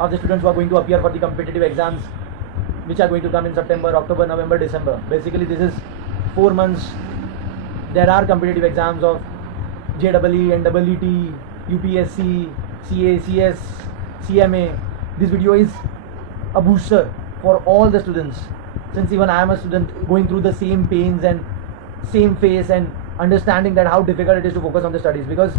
of the students who are going to appear for the competitive exams, which are going to come in September, October, November, December. Basically, this is 4 months. There are competitive exams of JEE, NEET, UPSC, CA, CS, CMA. This video is a booster for all the students, since even I am a student going through the same pains and same phase and understanding that how difficult it is to focus on the studies, because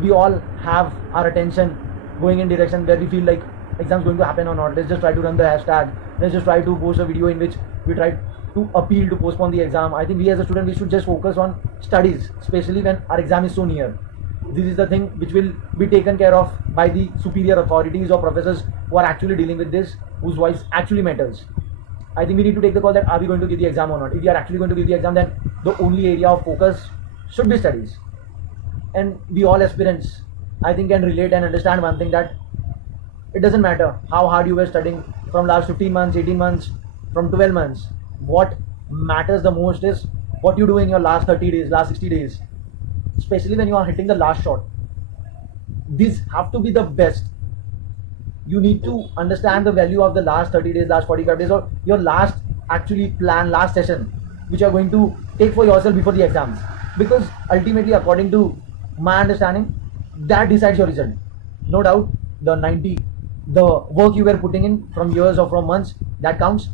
we all have our attention going in direction where we feel like exams going to happen or not. Let's just try to run the hashtag. Let's just try to post a video in which we try to appeal to postpone the exam. I think we as a student, we should just focus on studies, especially when our exam is so near. This is the thing which will be taken care of by the superior authorities or professors who are actually dealing with this, whose voice actually matters. I think we need to take the call that are we going to give the exam or not. If we are actually going to give the exam, then the only area of focus should be studies. And we all aspirants, I think, can relate and understand one thing, that it doesn't matter how hard you were studying from last 15 months, 18 months, from 12 months. What matters the most is what you do in your last 30 days, last 60 days, especially when you are hitting the last shot. These have to be the best. You need to understand the value of the last 30 days, last 45 days, or your last last session, which you are going to take for yourself before the exams. Because ultimately, according to my understanding, that decides your result. No doubt, the work you were putting in from years or from months, that counts.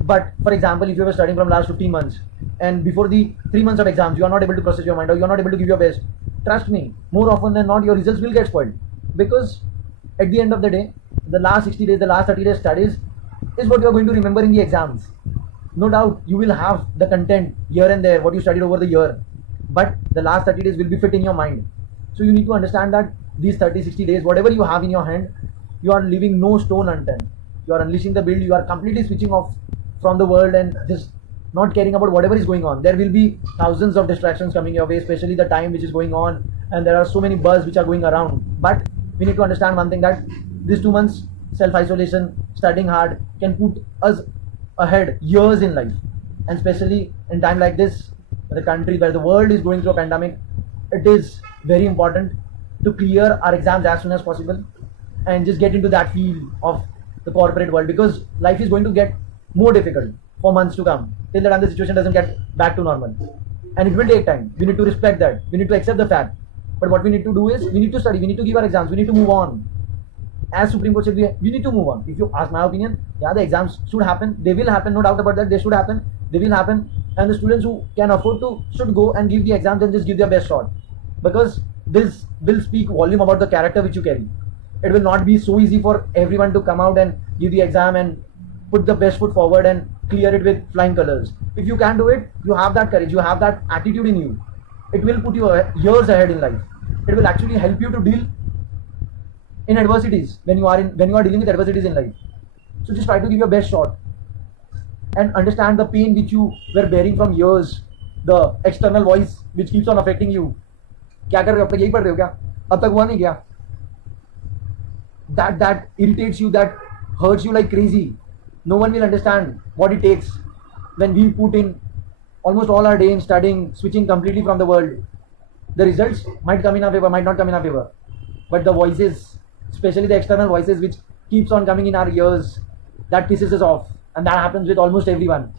But for example, if you were studying from last 15 months and before the 3 months of exams, you are not able to process your mind, or you are not able to give your best, trust me, more often than not, your results will get spoiled. Because at the end of the day, the last 60 days, the last 30 days studies is what you are going to remember in the exams. No doubt, you will have the content here and there, what you studied over the year, but the last 30 days will be fit in your mind. So you need to understand that these 30-60 days, whatever you have in your hand, you are leaving no stone unturned. You are unleashing the build. You are completely switching off from the world and just not caring about whatever is going on. There will be thousands of distractions coming your way, especially the time which is going on, and there are so many buzz which are going around. But we need to understand one thing, that these 2 months self-isolation, studying hard, can put us ahead years in life. And especially in time like this, the country where the world is going through a pandemic, it is very important to clear our exams as soon as possible and just get into that field of the corporate world, because life is going to get more difficult for months to come till the time the situation doesn't get back to normal, and it will take time. We need to respect that. We need to accept the fact. But what we need to do is we need to study, we need to give our exams, we need to move on. As Supreme Court said, we need to move on. If you ask my opinion, yeah, the exams should happen. They will happen, no doubt about that. They should happen. They will happen. And the students who can afford to should go and give the exams and just give their best shot. Because this will speak volume about the character which you carry. It will not be so easy for everyone to come out and give the exam and put the best foot forward and clear it with flying colors. If you can do it, you have that courage, you have that attitude in you. It will put you years ahead in life. It will actually help you to deal in adversities when you are dealing with adversities in life. So just try to give your best shot and understand the pain which you were bearing from years, the external voice which keeps on affecting you. क्या कर रहे हो, अब तक यही पढ़ रहे हो क्या, अब तक हुआ नहीं क्या? That irritates you, that hurts you like crazy. No one will understand what it takes when we put in almost all our day in studying, switching completely from the world. The results might come in our favor, might not come in our favor, but the voices, especially the external voices which keeps on coming in our ears, that pisses us off, and that happens with almost everyone.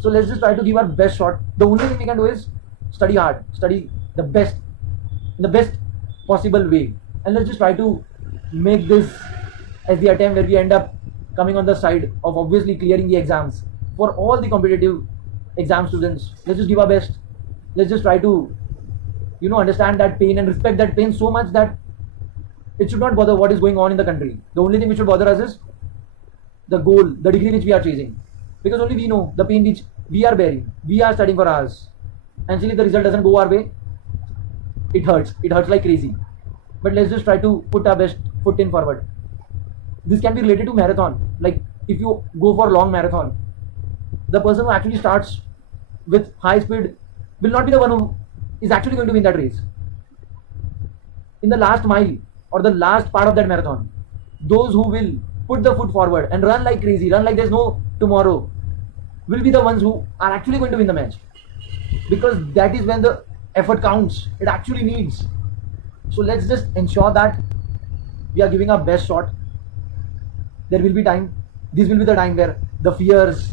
So let's just try to give our best shot. The only thing we can do is study hard, study the best, in the best possible way, and let's just try to make this as the attempt where we end up coming on the side of obviously clearing the exams. For all the competitive exam students, let's just give our best. Let's just try to understand that pain and respect that pain so much that it should not bother what is going on in the country. The only thing which should bother us is the goal, the degree which we are chasing, because only we know the pain which we are bearing. We are studying for hours, and still if the result doesn't go our way, it hurts like crazy. But let's just try to put our best foot in forward. This can be related to marathon. Like if you go for long marathon, the person who actually starts with high speed will not be the one who is actually going to win that race. In the last mile or the last part of that marathon, those who will put the foot forward and run like crazy, run like there's no tomorrow, will be the ones who are actually going to win the match. Because that is when the effort counts. It actually needs. So let's just ensure that we are giving our best shot there will be time, this will be the time where the fears,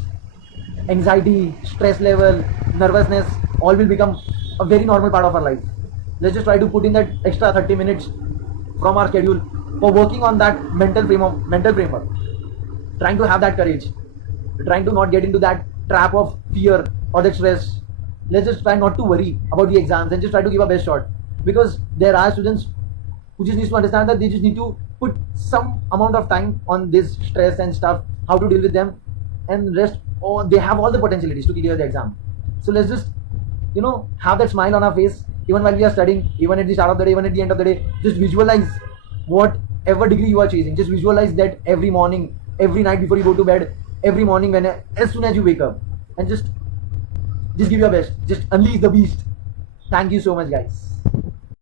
anxiety, stress level, nervousness, all will become a very normal part of our life. Let's just try to put in that extra 30 minutes from our schedule for working on that mental framework, trying to have that courage, trying to not get into that trap of fear or that stress. Let's just try not to worry about the exams and just try to give our best shot, because there are students who just need to understand that they just need to put some amount of time on this stress and stuff, how to deal with them, and rest. Or they have all the potentialities to clear the exam. So let's just have that smile on our face even while we are studying, even at the start of the day, even at the end of the day. Just visualize whatever degree you are chasing. Just visualize that every morning, every night before you go to bed, every morning when as soon as you wake up, and just give your best. Just unleash the beast. Thank you so much, guys.